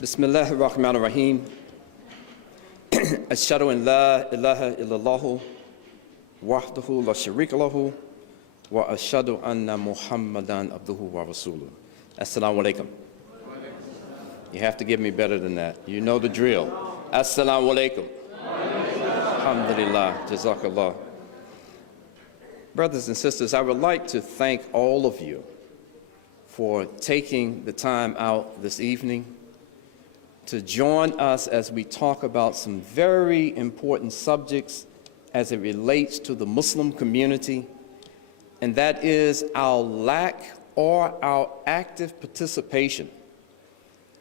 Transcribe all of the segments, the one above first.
Bismillah ar-Rahman ar-Rahim. Ashhadu an la ilaha illallah wahdahu la sharika lahu wa ashhadu anna Muhammadan abduhu wa rasuluh. Assalamu alaikum. You have to give me better than that. You know the drill. Assalamu alaikum. Alhamdulillah. Jazakallah. Brothers and sisters, I would like to thank all of you for taking the time out this evening to join us as we talk about some very important subjects as it relates to the Muslim community, and that is our lack or our active participation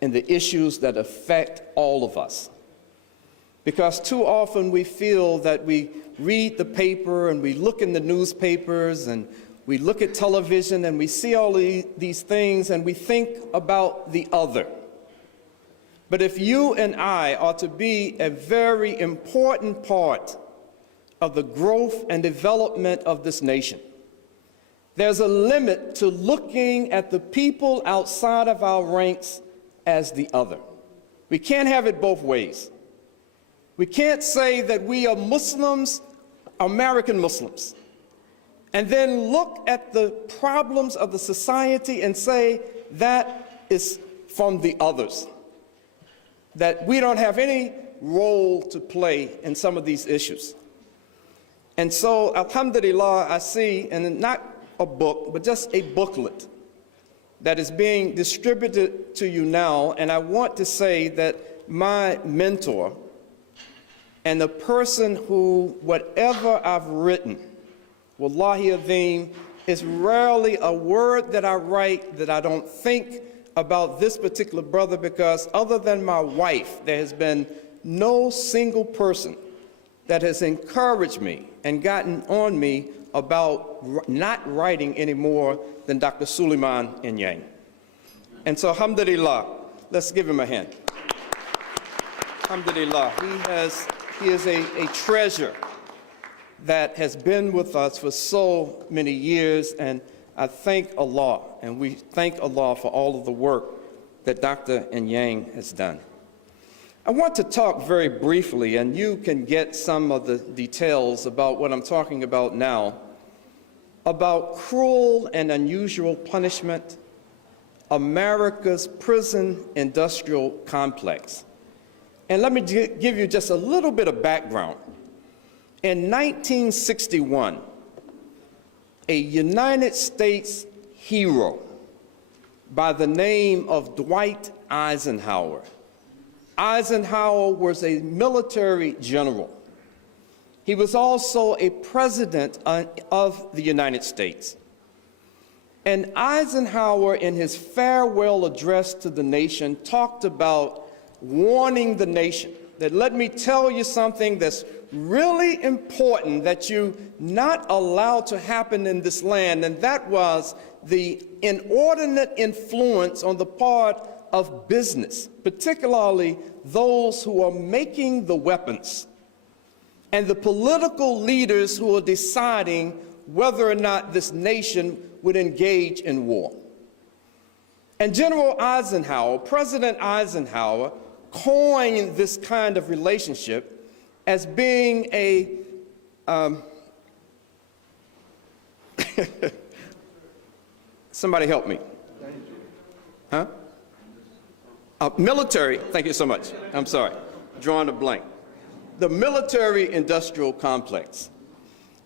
in the issues that affect all of us. Because too often we feel that we read the paper and we look in the newspapers and we look at television and we see all these things and we think about the other. But if you and I are to be a very important part of the growth and development of this nation, there's a limit to looking at the people outside of our ranks as the other. We can't have it both ways. We can't say that we are Muslims, American Muslims, and then look at the problems of the society and say that is from the others, that we don't have any role to play in some of these issues. And so, alhamdulillah, I see, and not a book, but just a booklet that is being distributed to you now, and I want to say that my mentor and the person who, whatever I've written, wallahi azim, is rarely a word that I write that I don't think about this particular brother, because other than my wife, there has been no single person that has encouraged me and gotten on me about not writing any more than Dr. Suleiman Yang. And so, alhamdulillah, let's give him a hand. Alhamdulillah, he is a treasure that has been with us for so many years, and I thank Allah, and we thank Allah for all of the work that Dr. Yang has done. I want to talk very briefly, and you can get some of the details about what I'm talking about now, about cruel and unusual punishment, America's prison industrial complex. And let me give you just a little bit of background. In 1961, a United States hero by the name of Dwight Eisenhower. Eisenhower was a military general. He was also a president of the United States. And Eisenhower, in his farewell address to the nation, talked about warning the nation that, let me tell you something that's really important that you not allow to happen in this land, and that was the inordinate influence on the part of business, particularly those who are making the weapons, and the political leaders who are deciding whether or not this nation would engage in war. And General Eisenhower, President Eisenhower, coined this kind of relationship as being a somebody help me. Huh? Military, thank you so much. I'm sorry, drawing a blank. The military industrial complex.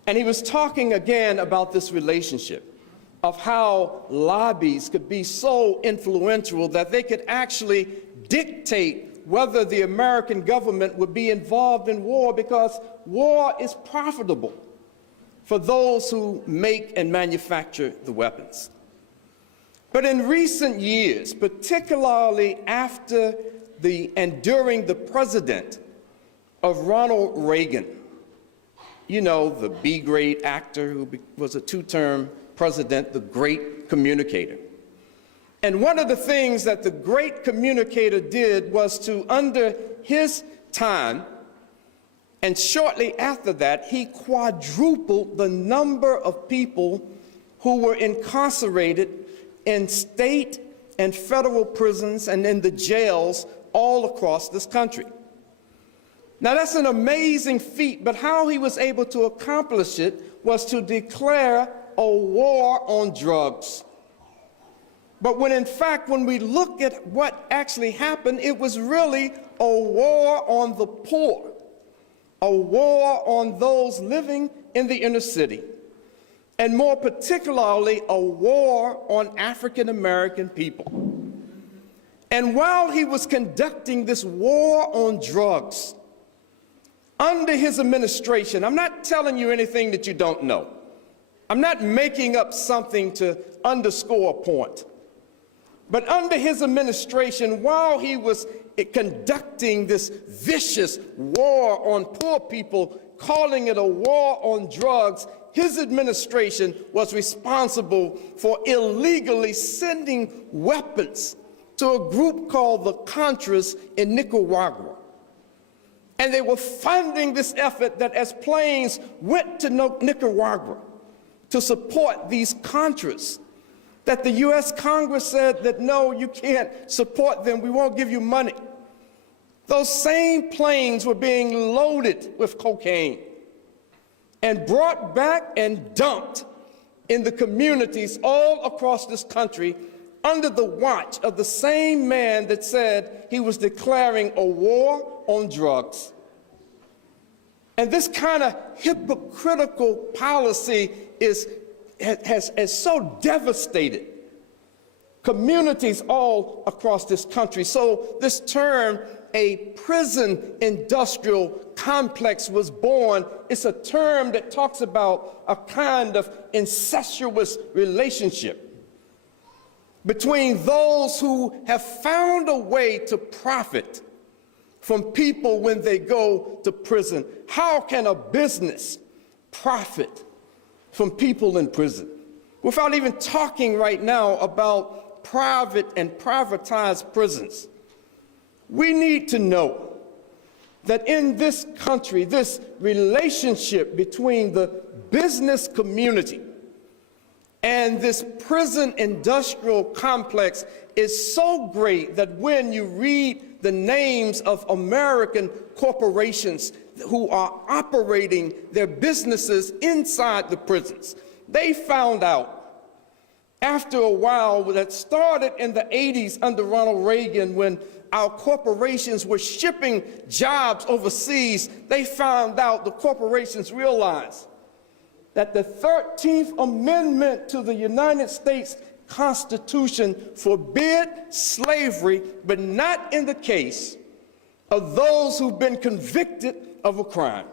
And he was talking again about this relationship of how lobbies could be so influential that they could actually dictate whether the American government would be involved in war, because war is profitable for those who make and manufacture the weapons. But in recent years, particularly after and during the president of Ronald Reagan, you know, the B-grade actor who was a two-term president, the great communicator. And one of the things that the great communicator did was to, under his time, and shortly after that, he quadrupled the number of people who were incarcerated in state and federal prisons and in the jails all across this country. Now, that's an amazing feat, but how he was able to accomplish it was to declare a war on drugs. But when in fact, when we look at what actually happened, it was really a war on the poor, a war on those living in the inner city, and more particularly, a war on African American people. And while he was conducting this war on drugs, under his administration, I'm not telling you anything that you don't know. I'm not making up something to underscore a point. But under his administration, while he was conducting this vicious war on poor people, calling it a war on drugs, his administration was responsible for illegally sending weapons to a group called the Contras in Nicaragua. And they were funding this effort that as planes went to Nicaragua to support these Contras, that the U.S. Congress said that, no, you can't support them, we won't give you money. Those same planes were being loaded with cocaine and brought back and dumped in the communities all across this country under the watch of the same man that said he was declaring a war on drugs. And this kind of hypocritical policy has so devastated communities all across this country. So this term, a prison industrial complex, was born. It's a term that talks about a kind of incestuous relationship between those who have found a way to profit from people when they go to prison. How can a business profit from people in prison? Without even talking right now about private and privatized prisons. We need to know that in this country, this relationship between the business community and this prison industrial complex is so great that when you read the names of American corporations who are operating their businesses inside the prisons, they found out after a while, that started in the 80s under Ronald Reagan, when our corporations were shipping jobs overseas, they found out, the corporations realized that the 13th Amendment to the United States Constitution forbid slavery, but not in the case of those who've been convicted of a crime.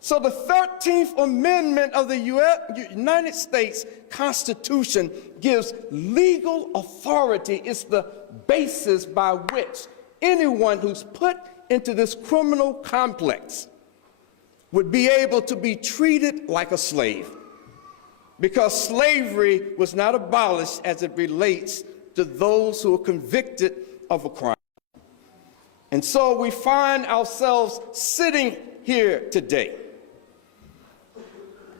So the 13th Amendment of the United States Constitution gives legal authority. It's the basis by which anyone who's put into this criminal complex would be able to be treated like a slave, because slavery was not abolished as it relates to those who are convicted of a crime. And so we find ourselves sitting here today.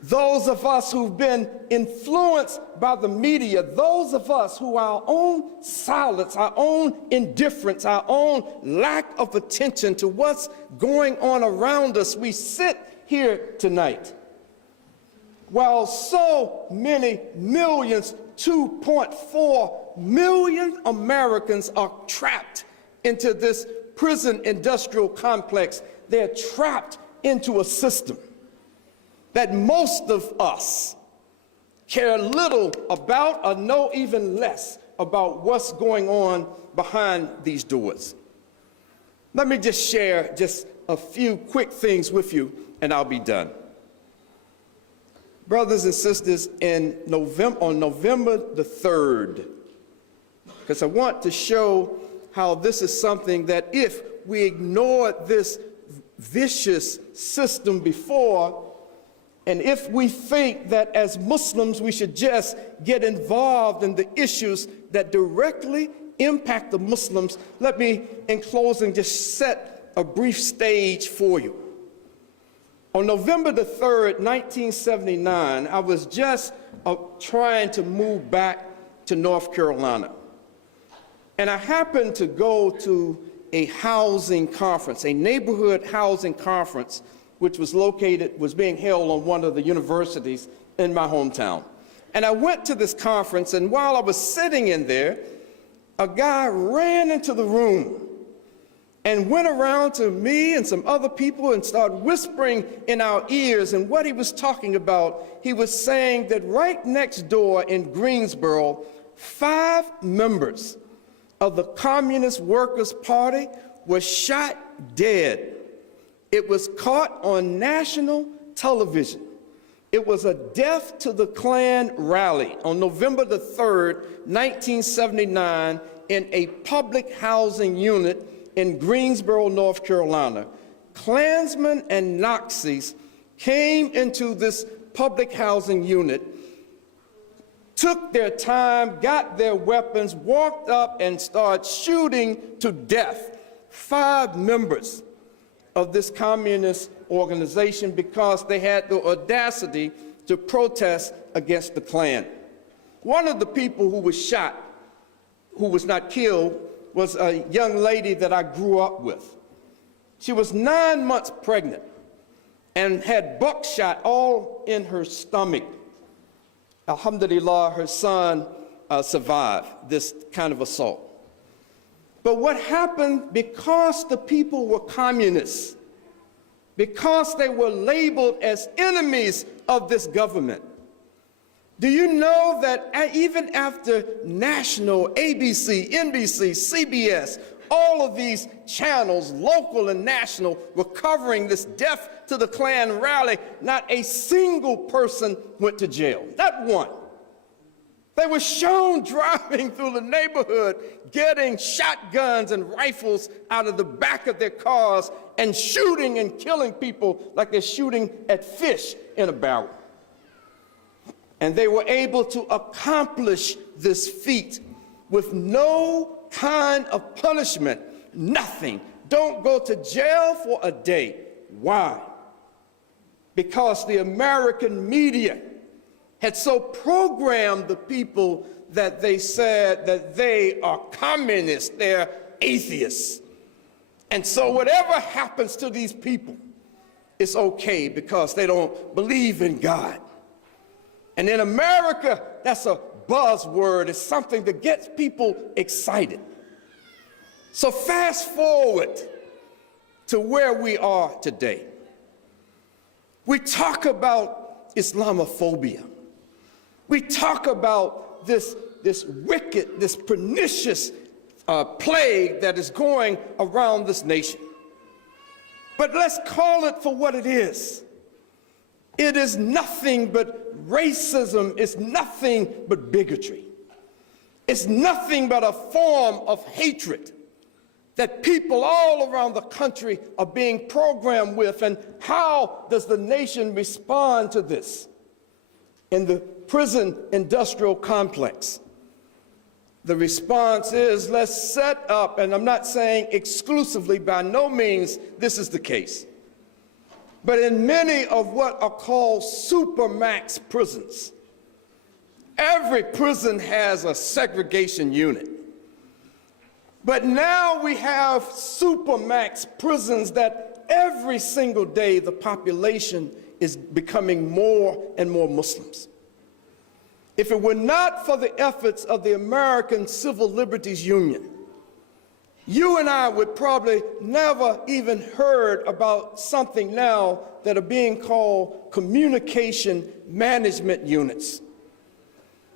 Those of us who've been influenced by the media, those of us who our own silence, our own indifference, our own lack of attention to what's going on around us, we sit here tonight while so many millions, 2.4 million Americans are trapped into this prison industrial complex. They're trapped into a system that most of us care little about, or know even less about what's going on behind these doors. Let me just share just a few quick things with you, and I'll be done. Brothers and sisters, on November the 3rd, because I want to show how this is something that if we ignored this vicious system before, and if we think that as Muslims we should just get involved in the issues that directly impact the Muslims, let me, in closing, just set a brief stage for you. On November the 3rd, 1979, I was just trying to move back to North Carolina. And I happened to go to a housing conference, a neighborhood housing conference, which was being held on one of the universities in my hometown. And I went to this conference, and while I was sitting in there, a guy ran into the room and went around to me and some other people and started whispering in our ears. And what he was talking about, he was saying that right next door in Greensboro, 5 members of the Communist Workers' Party were shot dead. It was caught on national television. It was a death to the Klan rally on November the 3rd, 1979, in a public housing unit in Greensboro, North Carolina. Klansmen and Nazis came into this public housing unit, took their time, got their weapons, walked up and started shooting to death 5 members of this communist organization because they had the audacity to protest against the Klan. One of the people who was shot, who was not killed, was a young lady that I grew up with. She was 9 months pregnant and had buckshot all in her stomach. Alhamdulillah, her son survived this kind of assault. But what happened, because the people were communists, because they were labeled as enemies of this government, do you know that even after national, ABC, NBC, CBS, all of these channels, local and national, were covering this death to the Klan rally, not a single person went to jail, not one. They were shown driving through the neighborhood, getting shotguns and rifles out of the back of their cars and shooting and killing people like they're shooting at fish in a barrel. And they were able to accomplish this feat with no kind of punishment, nothing. Don't go to jail for a day. Why? Because the American media had so programmed the people that they said that they are communists, they're atheists. And so whatever happens to these people, it's okay because they don't believe in God. And in America, that's a buzzword. It's something that gets people excited. So fast forward to where we are today. We talk about Islamophobia. We talk about this wicked, this pernicious plague that is going around this nation. But let's call it for what it is. It is nothing but racism. It's nothing but bigotry. It's nothing but a form of hatred that people all around the country are being programmed with. And how does the nation respond to this? In the prison industrial complex, the response is, let's set up, and I'm not saying exclusively, by no means this is the case, but in many of what are called supermax prisons, every prison has a segregation unit. But now we have supermax prisons that every single day the population is becoming more and more Muslims. If it were not for the efforts of the American Civil Liberties Union, you and I would probably never even heard about something now that are being called communication management units.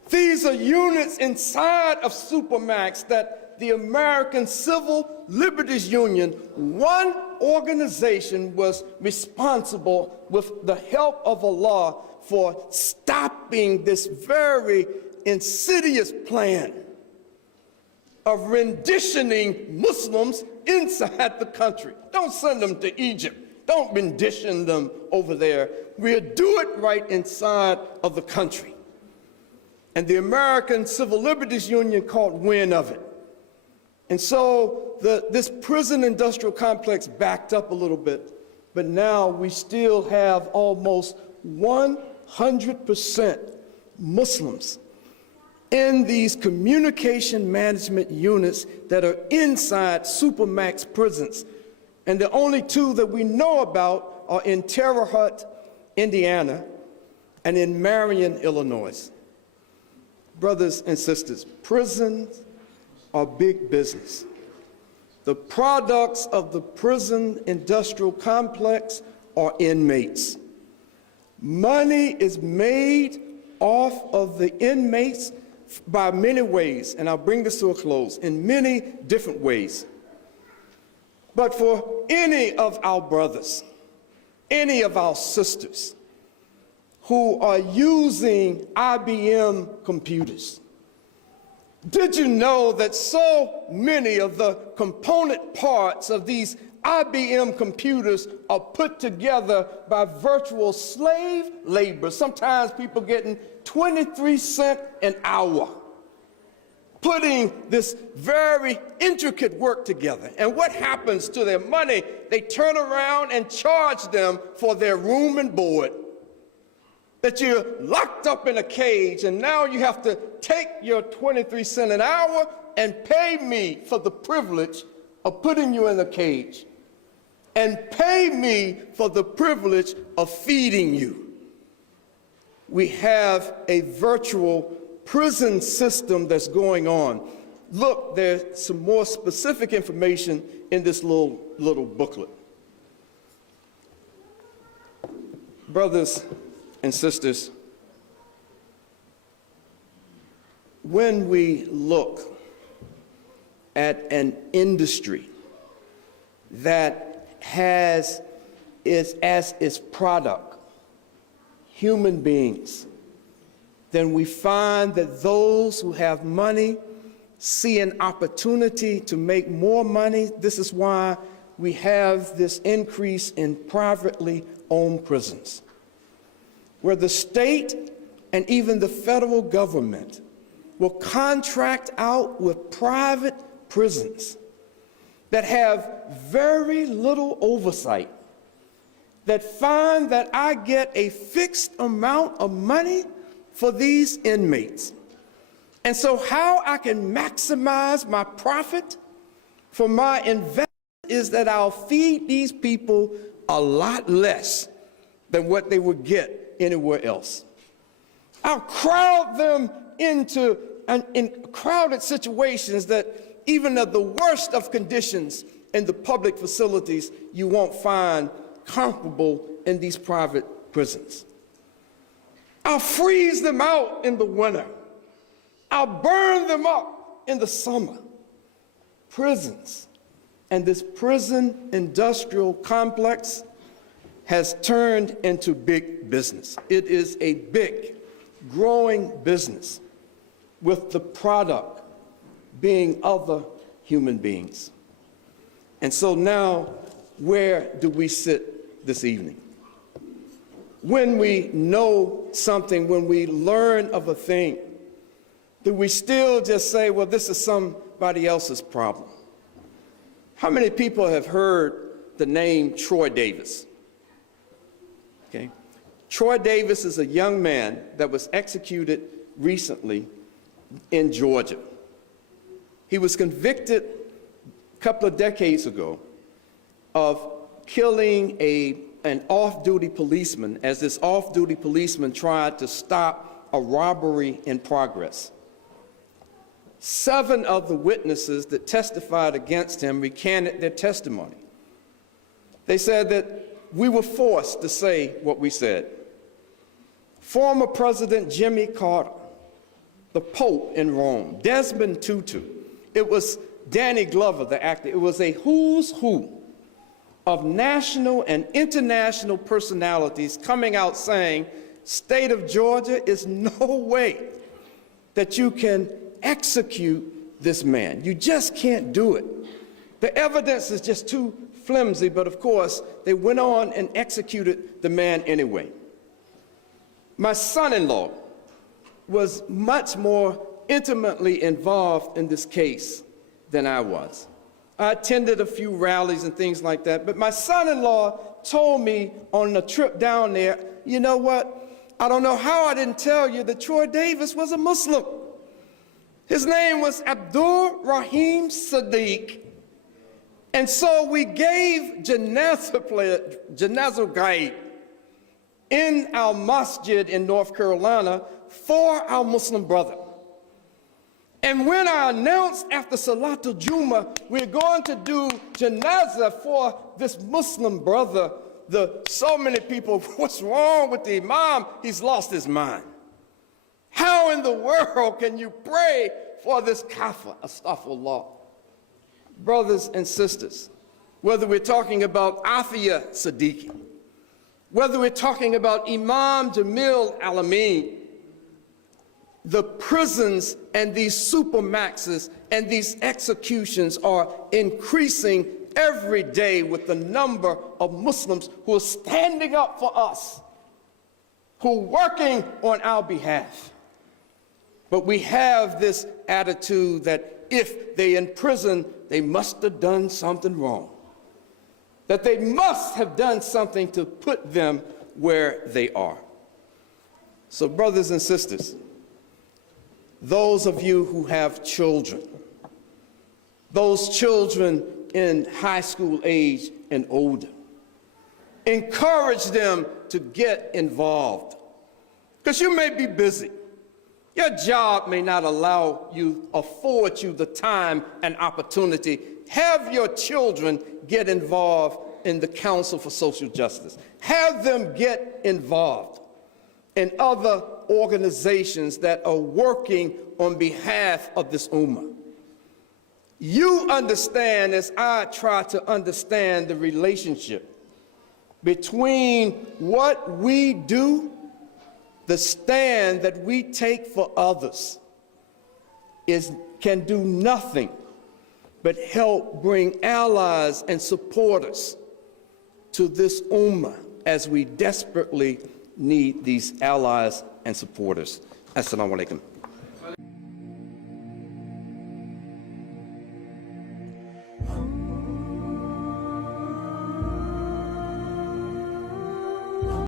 These are units inside of Supermax that the American Civil Liberties Union, one organization, was responsible with the help of Allah for stopping this very insidious plan of renditioning Muslims inside the country. Don't send them to Egypt. Don't rendition them over there. We'll do it right inside of the country. And the American Civil Liberties Union caught wind of it. And so this prison industrial complex backed up a little bit, but now we still have almost 100% Muslims in these communication management units that are inside supermax prisons. And the only two that we know about are in Terre Haute, Indiana, and in Marion, Illinois. Brothers and sisters, prisons are big business. The products of the prison industrial complex are inmates. Money is made off of the inmates by many ways, and I'll bring this to a close, in many different ways. But for any of our brothers, any of our sisters who are using IBM computers, did you know that so many of the component parts of these IBM computers are put together by virtual slave labor? Sometimes people getting 23 cents an hour, putting this very intricate work together. And what happens to their money? They turn around and charge them for their room and board. That you're locked up in a cage, and now you have to take your 23 cents an hour and pay me for the privilege of putting you in a cage, and pay me for the privilege of feeding you. We have a virtual prison system that's going on. Look, there's some more specific information in this little booklet. Brothers and sisters, when we look at an industry that has as its product human beings, then we find that those who have money see an opportunity to make more money. This is why we have this increase in privately owned prisons, where the state and even the federal government will contract out with private prisons that have very little oversight, that find that I get a fixed amount of money for these inmates. And so how I can maximize my profit for my investment is that I'll feed these people a lot less than what they would get anywhere else. I'll crowd them into in crowded situations that even at the worst of conditions in the public facilities, you won't find comparable in these private prisons. I'll freeze them out in the winter. I'll burn them up in the summer. Prisons and this prison industrial complex has turned into big business. It is a big, growing business, with the product being other human beings. And so now, where do we sit this evening? When we know something, when we learn of a thing, do we still just say, well, this is somebody else's problem? How many people have heard the name Troy Davis? Okay. Troy Davis is a young man that was executed recently in Georgia. He was convicted a couple of decades ago of killing an off-duty policeman as this off-duty policeman tried to stop a robbery in progress. 7 of the witnesses that testified against him recanted their testimony. They said that we were forced to say what we said. Former President Jimmy Carter, the Pope in Rome, Desmond Tutu, it was Danny Glover, the actor. It was a who's who of national and international personalities coming out saying, state of Georgia is no way that you can execute this man. You just can't do it. The evidence is just too flimsy, but of course, they went on and executed the man anyway. My son-in-law was much more intimately involved in this case than I was. I attended a few rallies and things like that, but my son-in-law told me on a trip down there, you know what, I don't know how I didn't tell you that Troy Davis was a Muslim. His name was Abdul Rahim Sadiq. And so we gave janazah guide in our masjid in North Carolina for our Muslim brother. And when I announced after Salatul Juma, we're going to do janazah for this Muslim brother, so many people, what's wrong with the Imam? He's lost his mind. How in the world can you pray for this kafir? Astaghfirullah. Brothers and sisters, whether we're talking about Afia Siddiqui, whether we're talking about Imam Jamil Alameen, the prisons and these supermaxes and these executions are increasing every day with the number of Muslims who are standing up for us, who are working on our behalf. But we have this attitude that if they're in prison, they must have done something wrong, that they must have done something to put them where they are. So brothers and sisters, those of you who have children, those children in high school age and older, encourage them to get involved. Because you may be busy. Your job may not afford you the time and opportunity. Have your children get involved in the Council for Social Justice. Have them get involved in other organizations that are working on behalf of this ummah. You understand, as I try to understand, the relationship between what we do, the stand that we take for others, can do nothing but help bring allies and supporters to this ummah as we desperately need these allies and supporters. Assalamu alaikum.